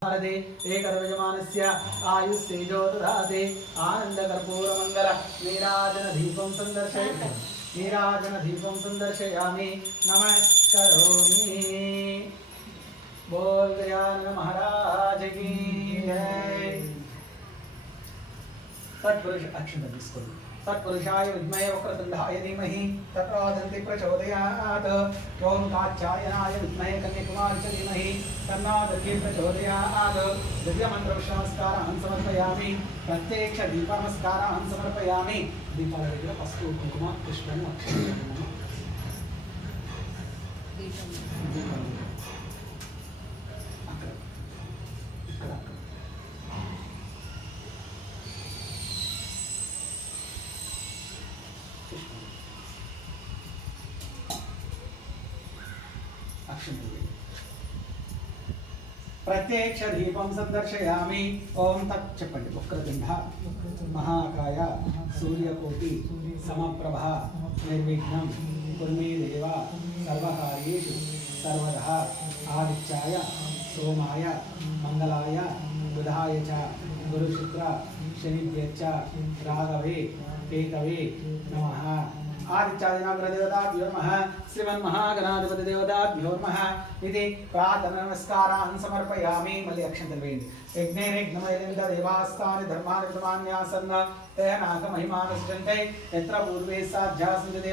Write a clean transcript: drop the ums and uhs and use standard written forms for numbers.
एकर्वजमानस्य आयुस्तेजो ददाति आनन्दकर्पूरमङ्गल नीराजनदीपं संदर्शयामि नमस्करोमि। बोल गजानन महाराज की जय। तत्पुरुष अक्षत తీసుకోండి। तत्पुरुषाय विद्महे वक्रतुण्डाय धीमहि तन्नो दन्ति प्रचोदयात्। ओम कात्यायनाय विद्महे कन्याकुमारी च धीमहि तन्नो दन्ति प्रचोदयात्। दिव्यमन्त्रपुष्पनमस्कारान् समर्पयामि। प्रत्यक्ष दीपनमस्कारान् समर्पयामि। दीपावलिः पस्तु कुङ्कुम पुष्पाणि अक्षतानि प्रत्यक्ष दीपं संदर्शयामि। ओम तत् చెప్పండి। వక్రతుండ महाकाय सूर्यकोटि समप्रभा निर्विघ्नं कुरु मे देव सर्वकार्येषु सर्वदा आदित्याय सोमाय मंगलाय बुधाय च गुरुशुक्र शनिभ्यश्च राघवे केतवे नमः। आदित्यादिनाग्रदेवताभ्यो नमः। श्रीमन्महागणाधिपतिदेवताभ्यो नमः इति प्रातःनमस्कारान् समर्पयामि। मल्लि अक्षन्तలు వేయండి। यज्ञेनैग्नमयलिन्द देवास्तानि धर्मानि विद्यमान्यासन् तेन नागमहिमानसृजन्ते यत्र पूर्वे साध्यासन्ति